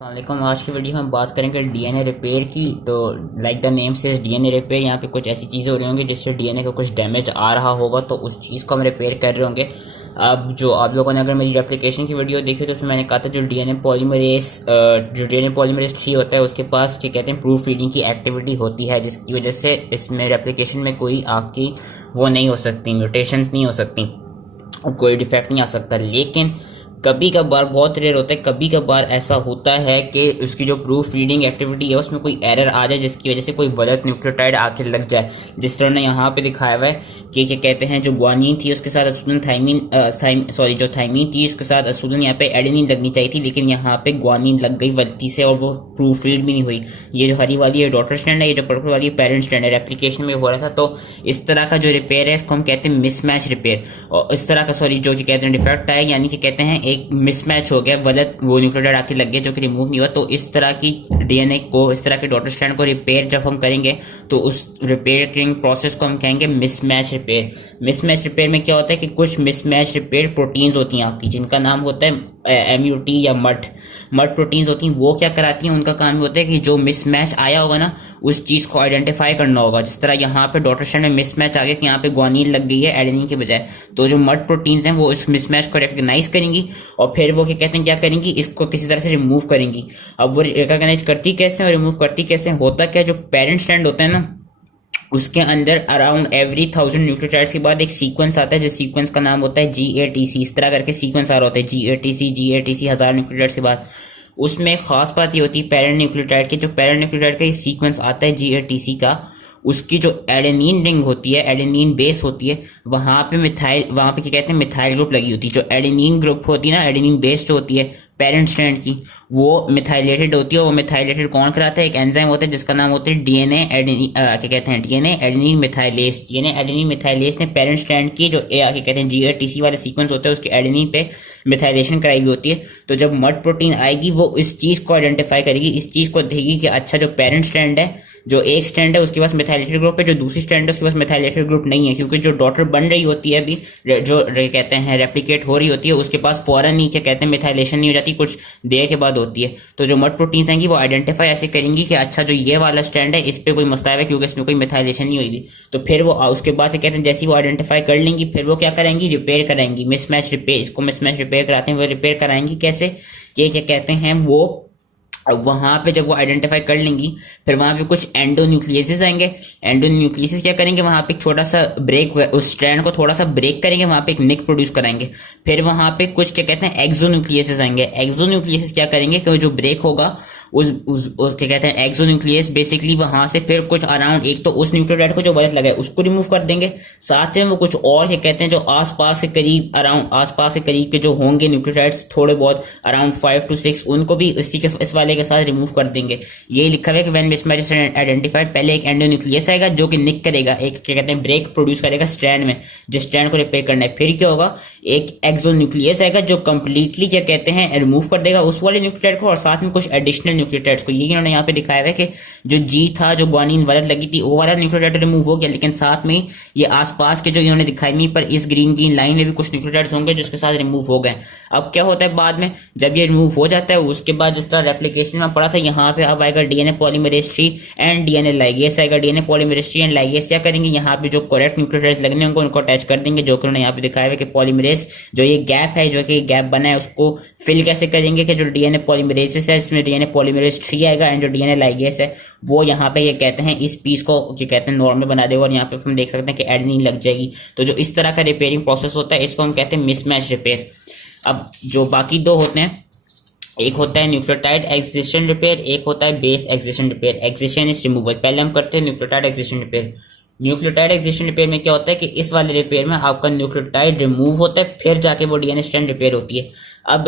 वालेकुम। आज की वीडियो में हम बात करेंगे डीएनए रिपेयर की। तो लाइक द नेम से डीएनए रिपेयर, यहाँ पे कुछ ऐसी चीज़ें हो रही होंगी जिससे डीएनए का कुछ डैमेज आ रहा होगा, तो उस चीज़ को हम रिपेयर कर रहे होंगे। अब जो आप लोगों ने अगर मेरी रेप्लिकेशन की वीडियो देखी तो उसमें मैंने कहा था जो डीएनए पॉलीमरेज 3 होता है उसके पास क्या कहते हैं प्रूफ रीडिंग की एक्टिविटी होती है, जिसकी वजह से इसमें रेप्लिकेशन में कोई आपकी वो नहीं हो सकती, म्यूटेशंस नहीं हो सकती, कोई डिफेक्ट नहीं आ सकता। लेकिन कभी कभार, बहुत रेयर होता है, कभी कभार ऐसा होता है कि उसकी जो प्रूफ रीडिंग एक्टिविटी है उसमें कोई एरर आ जाए जिसकी वजह से कोई गलत न्यूक्लियोटाइड आके लग जाए। जिस तरह ने यहाँ पे दिखाया हुआ है कि क्या कहते हैं जो ग्वानिन थी उसके साथ असूलन जो थाइमीन थी उसके साथ असूलन यहाँ पे एडेनिन लगनी चाहिए थी, लेकिन यहाँ पे ग्वानिन लग गई गलती से और वो प्रूफ रीड भी नहीं हुई। ये जो हरी वाली है डॉटर स्टैंड है, ये जो पर्पल वाली पेरेंट स्टैंड है। एप्लीकेशन में हो रहा था, तो इस तरह का जो रिपेयर है इसको हम कहते हैं मिसमैच रिपेयर। और इस तरह का जो कि कहते हैं डिफेक्ट है, यानी कि कहते हैं एक मिसमैच हो गया, गलत वो न्यूक्लियोटाइड आके लग गया जो कि रिमूव नहीं हुआ। तो इस तरह की डीएनए को, इस तरह के डॉटर स्ट्रैंड को रिपेयर जब हम करेंगे तो उस रिपेयरिंग प्रोसेस को हम कहेंगे मिसमैच रिपेयर। मिसमैच रिपेयर में क्या होता है कि कुछ मिसमैच रिपेयर प्रोटीन्स होती हैं आपकी, जिनका नाम होता है एमयूटी या मड प्रोटीन्स होती हैं। वो क्या कराती हैं, उनका काम होता है कि जो मिसमैच आया होगा ना उस चीज को आइडेंटिफाई करना होगा। जिस तरह यहाँ पे डॉटर स्ट्रैंड में मिसमैच आ गया कि यहाँ पे ग्वानिन लग गई है एडेनिन के बजाय, तो जो मड प्रोटीन्स हैं वो इस मिसमैच को रिकॉग्नाइज करेंगी और फिर वो क्या कहते हैं क्या करेंगी, इसको किसी तरह से रिमूव करेंगी। अब वो रिकॉग्नाइज करती कैसे और रिमूव करती कैसे, होता क्या, जो पेरेंट स्ट्रैंड होता है ना उसके अंदर अराउंड एवरी 1000 न्यूक्लियोटाइड्स के बाद एक सीक्वेंस आता है, जिस सीक्वेंस का नाम होता है जीएटीसी। इस तरह करके सीक्वेंस आ रहा होता है जीएटीसी 1000 न्यूक्लियोटाइड्स के बाद। उसमें खास बात ये होती है पेरेंट न्यूक्लियोटाइड की, जो पेरेंट न्यूक्लियोटाइड का सीक्वेंस आता है जीएटीसी का, उसकी जो एडेनिन रिंग होती है, एडेनिन बेस होती है, वहां पे क्या कहते हैं मिथाइल ग्रुप लगी होती है। जो एडेनिन ग्रुप होती है ना, एडेनिन बेस जो होती है पेरेंट स्ट्रैंड की, वो मिथाइलेटेड होती है। वो मिथाइलेटेड कौन कराता है, एक एंजाइम होता है जिसका नाम होता है DNA adenine methylase. DNA adenine methylase ने पेरेंट स्ट्रैंड की जो क्या कहते हैं जीएटीसी वाले सीक्वेंस होता है उसके एडेनिन पे मिथाइलेशन कराई हुई होती है। तो जब मड प्रोटीन आएगी वो इस चीज को आइडेंटिफाई करेगी, इस चीज को देखेगी कि अच्छा जो पेरेंट स्ट्रैंड है, जो एक स्ट्रैंड है उसके पास मिथाइलेटेड ग्रुप है, जो दूसरी स्ट्रैंड है उसके पास मिथाइलेटेड ग्रुप नहीं है, क्योंकि जो डॉटर बन रही होती है अभी, जो कहते हैं रेप्लिकेट हो रही होती है, उसके पास फौरन ही क्या कहते हैं मिथाइलेशन नहीं हो जाती, कुछ देर के बाद होती है। तो जो मड प्रोटीन्स आएंगी वो आइडेंटिफाई ऐसे करेंगी कि अच्छा जो ये वाला स्ट्रैंड है इस पे कोई मसला है क्योंकि इसमें कोई मिथाइलेशन नहीं हुई। तो फिर वो उसके बाद कहते हैं जैसे वो आइडेंटिफाई कर लेंगी फिर वो क्या करेंगी, रिपेयर कराएंगी, मिसमैच रिपेयर। इसको मिसमैच रिपेयर कराते हैं। वो रिपेयर कराएंगी कैसे, ये क्या कहते हैं वो वहां पे जब वो आइडेंटिफाई कर लेंगी फिर वहां पे कुछ एंडोन्यूक्लियसेस आएंगे। एंडोन्यूक्लियसेस क्या करेंगे, वहां पे एक छोटा सा ब्रेक, उस स्ट्रैंड को थोड़ा सा ब्रेक करेंगे, वहां पे एक निक प्रोड्यूस कराएंगे। फिर वहां पे कुछ क्या कहते हैं एक्सोन्यूक्लियसेस आएंगे। एक्सोन्यूक्लियसेस क्या करेंगे कि जो ब्रेक होगा उस क्या कहते हैं एक्सोन्यूक्लियस बेसिकली वहां से फिर कुछ अराउंड एक तो उस न्यूक्लियोटाइड को जो गलत लगा है उसको रिमूव कर देंगे, साथ में वो कुछ और क्या कहते हैं जो आसपास के करीब आसपास के करीब के जो होंगे न्यूक्लियोटाइड्स थोड़े बहुत अराउंड 5 to 6 उनको भी इस वाले के साथ रिमूव कर देंगे। ये लिखा हुआ है कि व्हेन मिसमैच आइडेंटिफाइड, पहले एक एंडोन्यूक्लियस आएगा जो कि निक करेगा, एक क्या कहते हैं ब्रेक प्रोड्यूस करेगा स्ट्रैंड में, जिस स्ट्रैंड को रिपेयर करना है। फिर क्या होगा, एक एक्सोन्यूक्लियस आएगा जो कंप्लीटली क्या कहते हैं रिमूव कर देगा उस वाले न्यूक्लियोटाइड को और साथ में कुछ एडिशनल न्यूक्लियोटाइड्स को। ये इन्होंने यहाँ पे दिखाया है कि जो जी था, जो ग्वानिन वाला लगी थी, वो वाला न्यूक्लियोटाइड रिमूव हो गया, लेकिन साथ में ये आसपास के जो इन्होंने दिखाई नहीं, पर इस ग्रीन लाइन में भी कुछ न्यूक्लियोटाइड्स होंगे जिसके साथ रिमूव हो गए। अब क्या होता है बाद में जब ये रिमूव हो जाता है उसके बाद जिस तरह रेप्लिकेशन में पढ़ा था, यहाँ पे अब आएगा DNA polymerase 3 and DNA ligase आएगा। डीएनए पॉलीमरेज 3 एंड लाइगेस क्या करेंगे, यहाँ पे जो करेक्ट न्यूक्लियोटाइड्स लगने होंगे उनको अटैच कर देंगे, जो कि उन्होंने यहाँ पे दिखाया है कि पॉलीमरेज जो ये गैप है, जो कि गैप बना है, उसको फिल कैसे करेंगे कि जो डीएनए पॉलीमरेज है इसमें डीएनए पॉलीमरेज 3 आएगा एंड जो डीएनए लाइगेस है वो यहाँ पे ये कहते हैं इस पीस को क्या कहते हैं नॉर्मल बना देगा और यहाँ पे हम देख सकते हैं कि एडेनिन लग जाएगी। तो जो इस तरह का रिपेयरिंग प्रोसेस होता है इसको हम कहते हैं मिसमैच रिपेयर। अब जो बाकी दो होते हैं, एक होता है न्यूक्लियोटाइड एक्सिशन रिपेयर, एक होता है base excision repair. Excision is removal. पहले हम करते हैं nucleotide excision repair. Nucleotide excision repair में क्या होता है कि इस वाले रिपेयर में आपका न्यूक्लियोटाइड रिमूव होता है, फिर जाके वो डीएनए स्ट्रैंड रिपेयर होती है। अब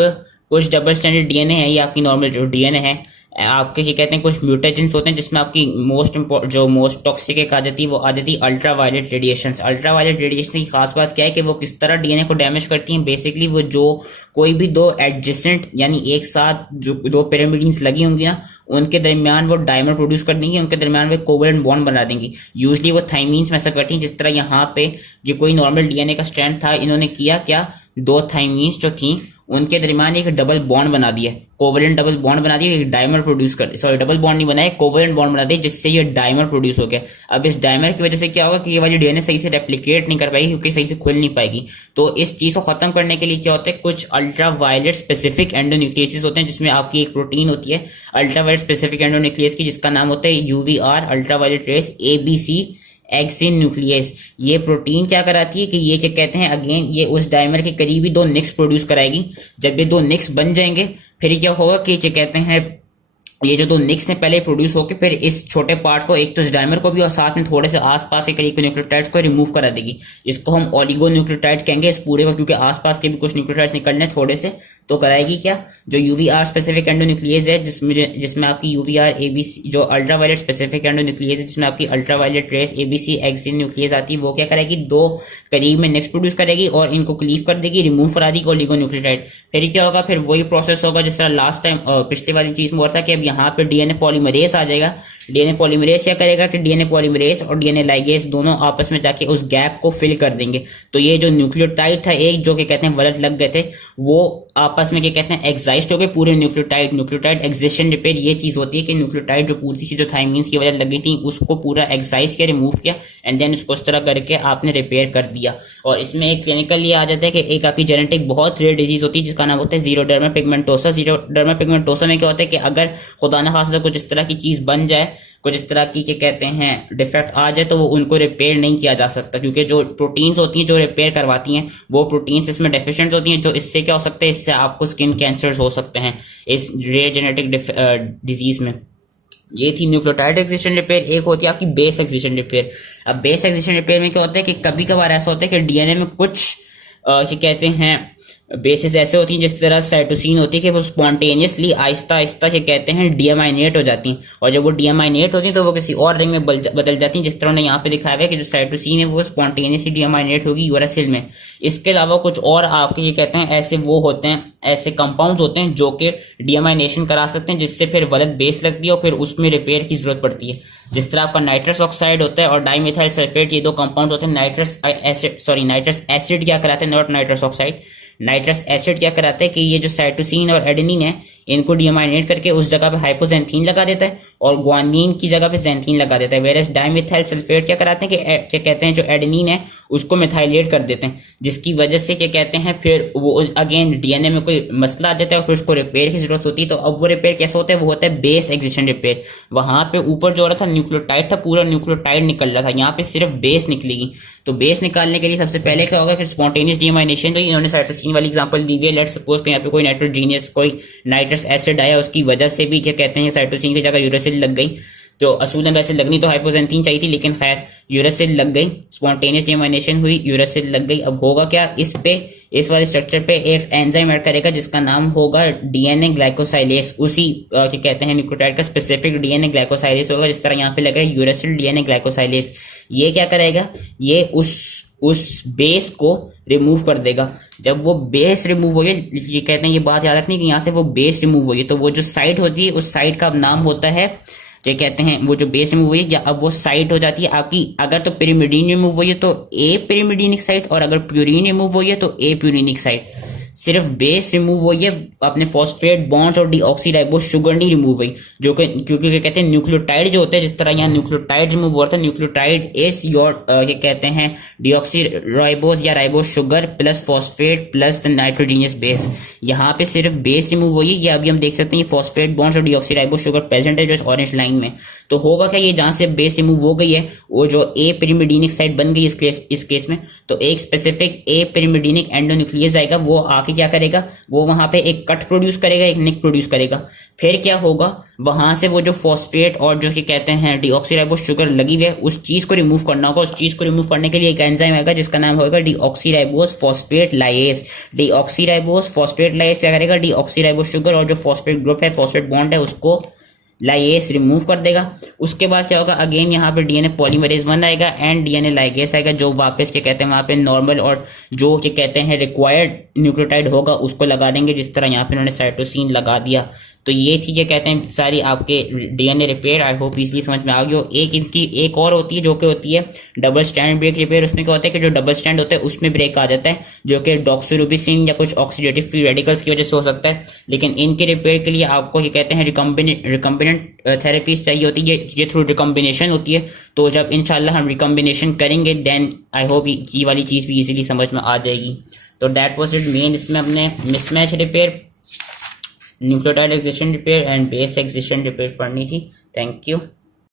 कुछ डबल स्टैंडर्ड डीएनए है, ये आपकी नॉर्मल जो डीएनए है, आपके क्या कहते हैं कुछ म्यूटेजेंस होते हैं जिसमें आपकी मोस्ट टॉक्सिक एक आ जाती है, वो आ जाती है अल्ट्रावायलेट रेडिएशन। अल्ट्रावायलेट रेडिएशन की खास बात क्या है कि वो किस तरह डीएनए को डैमेज करती हैं। बेसिकली वो जो कोई भी दो एडजेसेंट यानी एक साथ जो दो पिरामिड्स लगी होंगी ना उनके दरमियान वो डायमंड प्रोड्यूस कर देंगी, उनके दरमियान वो कोवलेंट बॉन्ड बना देंगी। यूजली वो थाइमीन्स में ऐसा करती हैं। जिस तरह यहाँ पे ये कोई नॉर्मल डीएनए का स्ट्रैंड था, इन्होंने किया क्या, दो थाइमीन्स जो थी उनके दरमियान एक डबल बॉन्ड बना दिया, कोवेलेंट डबल बॉन्ड बना दिया, एक डायमर प्रोड्यूस कर, सॉरी डबल बॉन्ड नहीं बनाया, कोवेलेंट बॉन्ड बना दिया, जिससे ये डायमर प्रोड्यूस हो गया। अब इस डायमर की वजह से क्या होगा कि ये वाली डीएनए सही से रेप्लिकेट नहीं कर पाएगी, क्योंकि सही से खुल नहीं पाएगी। तो इस चीज को खत्म करने के लिए क्या होता है, कुछ अल्ट्रा वायलेट स्पेसिफिक एंडोन्यूक्लियसेस होते हैं, जिसमें आपकी एक प्रोटीन होती है अल्ट्रा वायलेट स्पेसिफिक एंडोन्यूक्लियस की, जिसका नाम होता है UVR ultra violet rays ABC excinuclease. ये प्रोटीन क्या कराती है कि ये क्या कहते हैं, अगेन ये उस डायमर के करीब ही दो निक्स प्रोड्यूस कराएगी। जब ये दो निक्स बन जाएंगे फिर क्या होगा कि क्या कहते हैं, ये जो दो निक्स हैं पहले प्रोड्यूस होकर फिर इस छोटे पार्ट को, एक तो इस डायमर को भी और साथ में थोड़े से आसपास के करीब न्यूक्लियोटाइड्स को रिमूव करा देगी। इसको हम ओलिगो न्यूक्लियोटाइड कहेंगे इस पूरे को, क्योंकि आसपास के भी कुछ न्यूक्लियोटाइड्स निकलने थोड़े से। तो कराएगी क्या, जो यूवीआर स्पेसिफिक एंडोन्यूक्लियस है, जिसमें आपकी यूवीआर ABC जो अल्ट्रा वायलेट स्पेसिफिक एंडोन्यूक्लियस है, जिसमें आपकी ultra violet rays ABC excinuclease आती है, वो क्या करेगी, दो करीब में नेक्स्ट प्रोड्यूस करेगी और इनको क्लीव कर देगी, रिमूव करा देगी ओलिगो न्यूक्लियोटाइड। फिर क्या होगा, फिर वही प्रोसेस होगा जिस तरह लास्ट टाइम पिछले वाली चीज में हुआ था कि अब यहाँ पे डीएनए पॉलीमरेज आ जाएगा। डीएनए पॉलीमरेज क्या करेगा कि डीएनए पॉलीमरेज और डीएनए लाइगेज दोनों आपस में जाके उस गैप को फिल कर देंगे। तो ये जो न्यूक्लियोटाइड था एक जो क्या कहते हैं वलट लग गए थे, वो आपस में क्या कहते हैं एक्साइस्ट हो गए पूरे न्यूक्लियोटाइड एक्सिशन रिपेयर ये चीज होती है कि न्यूक्लियोटाइड जो पूरी सी जो थायमीन्स की वजह लग गई थी उसको पूरा एक्साइज किया, रिमूव किया एंड देन उसको उस तरह करके आपने रिपेयर कर दिया। और इसमें एक क्लिनिकल ये आ जाता है कि एक आपकी जेनेटिक बहुत रेयर डिजीज होती है जिसका नाम होता है जीरोडर्मा पिगमेंटोसा। जीरोडर्मा पिगमेंटोसा में क्या होता है कि अगर खुदा न खास्ता कुछ इस तरह की चीज बन जाए, कुछ इस तरह की क्या कहते हैं डिफेक्ट आ जाए, तो वो उनको रिपेयर नहीं किया जा सकता, क्योंकि जो प्रोटीन्स होती हैं जो रिपेयर करवाती हैं वो प्रोटीन्स इसमें डेफिशिएंट होती हैं, जो इससे क्या हो सकता है, इससे आपको स्किन कैंसर्स हो सकते हैं इस रेयर जेनेटिक डिजीज में। ये थी न्यूक्लियोटाइड एक्सिशन रिपेयर। एक होती है आपकी बेस एक्सिशन रिपेयर। अब बेस एक्सिशन रिपेयर में क्या होता है कि कभी कभार ऐसा होता है कि डीएनए में कुछ क्या कहते हैं बेसिस ऐसे होती हैं, जिस तरह साइटोसिन होती है कि वो स्पॉन्टेनियसली आहिस्ता आहिस्ता क्या कहते हैं डीएमाइनेट हो जाती हैं, और जब वो डीएमाइनेट होती हैं तो वो किसी और रिंग में बदल जाती हैं, जिस तरह ने यहाँ पे दिखाया गया कि जो साइटोसिन है वो स्पॉन्टेनियसली डीएमाइनेट होगी यूरेसिल में। इसके अलावा कुछ और आपके ये कहते हैं ऐसे वो होते हैं, ऐसे कंपाउंड्स होते हैं जो कि डीएमाइनेशन करा सकते हैं, जिससे फिर गलत बेस लगती है और फिर उसमें रिपेयर की जरूरत पड़ती है। जिस तरह आपका नाइट्रस ऑक्साइड होता है और डाइमिथाइल सल्फेट, ये दो कंपाउंड्स होते हैं। नाइट्रस एसिड क्या कराते हैं, not nitrous oxide, nitrous acid क्या कराता है कि ये जो साइटोसिन और एडेनिन है इनको डीएमाइनेट करके उस जगह पे हाइपोजेंथीन लगा देता है और ग्वानिन की जगह पे जेंथीन लगा देता है। वेरस डाइमिथाइल सल्फेट क्या कराते हैं कि क्या कहते हैं जो एडेनिन है उसको मिथाइलेट कर देते हैं, जिसकी वजह से क्या कहते हैं फिर वो अगेन डीएनए में कोई मसला आ जाता है और फिर उसको रिपेयर की जरूरत होती है। तो अब वो रिपेयर कैसे होता है, वो होता है बेस एक्सिशन रिपेयर। वहां पे ऊपर जो रहा था न्यूक्लियोटाइड था, पूरा न्यूक्लियोटाइड निकल रहा था, यहाँ पे सिर्फ बेस निकलेगी। तो बेस निकालने के लिए सबसे पहले क्या होगा कि स्पॉन्टेनियस डीएमाइनेशन, तो इन्होंने साइटोसिन वाली एग्जांपल दी है। लेट्स सपोज कि यहाँ पे कोई नाइट्रोजीनियस कोई नाइट्रस एसिड आया, उसकी वजह से भी क्या कहते हैं साइटोसिन की जगह यूरेसिल लग गई। तो असूलन वैसे लगनी तो हाइपोजेंथीन चाहिए थी, लेकिन खैर यूरेसिल लग गई, स्पॉन्टेनियस डीएमाइनेशन हुई, यूरेसिल लग गई। अब होगा क्या, इस वाले स्ट्रक्चर पे एक एंजाइम ऐड करेगा जिसका नाम होगा डीएनए ग्लाइकोसाइलेस। उसी क्या कहते हैं न्यूक्लियोटाइड का स्पेसिफिक डीएनए ग्लाइकोसाइलेस होगा, जिस तरह यहाँ पे लगा यूरेसिल डीएनए ग्लाइकोसाइलेस। ये क्या करेगा, ये उस बेस को रिमूव कर देगा। जब वो बेस रिमूव हो गई, ये कहते हैं ये बात याद रखनी कि यहाँ से वो बेस रिमूव हो गई, तो वो जो साइट होती है उस साइट का नाम होता है, क्या कहते हैं, वो जो बेस रिमूव हुई या अब वो साइट हो जाती है आपकी, अगर तो पिरिमिडीन रिमूव हुई है तो ए पिरिमिडीनिक साइट, और अगर प्यूरिन रिमूव हुई है तो ए प्यूरिनिक साइट। सिर्फ बेस रिमूव हुई है, अपने फॉस्फेट बॉन्ड्स और डीऑक्सीराइबोस शुगर नहीं रिमूव हुई, जो कि क्योंकि क्या कहते हैं न्यूक्लियोटाइड जो होते हैं, जिस तरह यहाँ न्यूक्लियोटाइड रिमूव हुआ था, न्यूक्लियोटाइड इज योर क्या कहते हैं डीऑक्सीराइबोस या ribose sugar plus phosphate plus nitrogenous base. यहाँ पे सिर्फ बेस रिमूव हुई है, ये अभी हम देख सकते हैं फॉस्फेट बॉन्ड्स और डीऑक्सीराइबोस शुगर प्रेजेंट है जो ऑरेंज लाइन में। तो होगा क्या, ये जहां से बेस रिमूव हो गई है वो जो ए पिरिमिडीनिक साइट बन गई इस केस में, तो एक स्पेसिफिक ए पिरिमिडीनिक एंडोन्यूक्लियस आएगा, वो आके क्या करेगा, वो वहां पे एक कट प्रोड्यूस करेगा, एक निक प्रोड्यूस करेगा। फिर क्या होगा, वहां से वो जो फॉस्फेट और जो कि कहते हैं डीऑक्सीराइबोस शुगर लगी हुई है उस चीज को रिमूव करना होगा। उस चीज को रिमूव करने के लिए एक एंजाइम आएगा जिसका नाम होगा डीऑक्सीराइबोस फॉस्फेट लाइएस। डीऑक्सीराइबोस फॉस्फेट लाइएस क्या करेगा, डीऑक्सीराइबोस शुगर और जो फॉस्फेट ग्रुप है, फॉस्फेट बॉन्ड है, उसको लाइगेस रिमूव कर देगा। उसके बाद क्या होगा, अगेन यहाँ पे डीएनए पॉलीमरेज 1 आएगा एंड डीएनए लाइगेस आएगा, जो वापस क्या कहते हैं वहां पे नॉर्मल और जो क्या कहते हैं रिक्वायर्ड न्यूक्लियोटाइड होगा उसको लगा देंगे, जिस तरह यहाँ पे उन्होंने साइटोसिन लगा दिया। तो ये चीजें कहते हैं सारी आपके DNA repair. I hope easily समझ में आ गई हो। एक इनकी एक और होती है जो कि होती है डबल स्टैंड ब्रेक रिपेयर। उसमें क्या होता है कि जो डबल स्टैंड होता है उसमें ब्रेक आ जाता है, जो कि डॉक्सिरूबिसिन या कुछ ऑक्सीडेटिव फ्री रेडिकल्स की वजह से हो सकता है। लेकिन इनके रिपेयर के लिए आपको ये कहते हैं रिकम्बिनेंट थेरेपीज चाहिए होती है, ये थ्रू रिकम्बिनेशन होती है। तो जब इंशाल्लाह हम रिकम्बिनेशन करेंगे देन आई होप ये वाली चीज़ भी इजीली समझ में आ जाएगी। तो दैट वाज इट मेन। इसमें हमने mismatch repair, nucleotide excision repair and base excision repair पढ़नी थी। Thank you.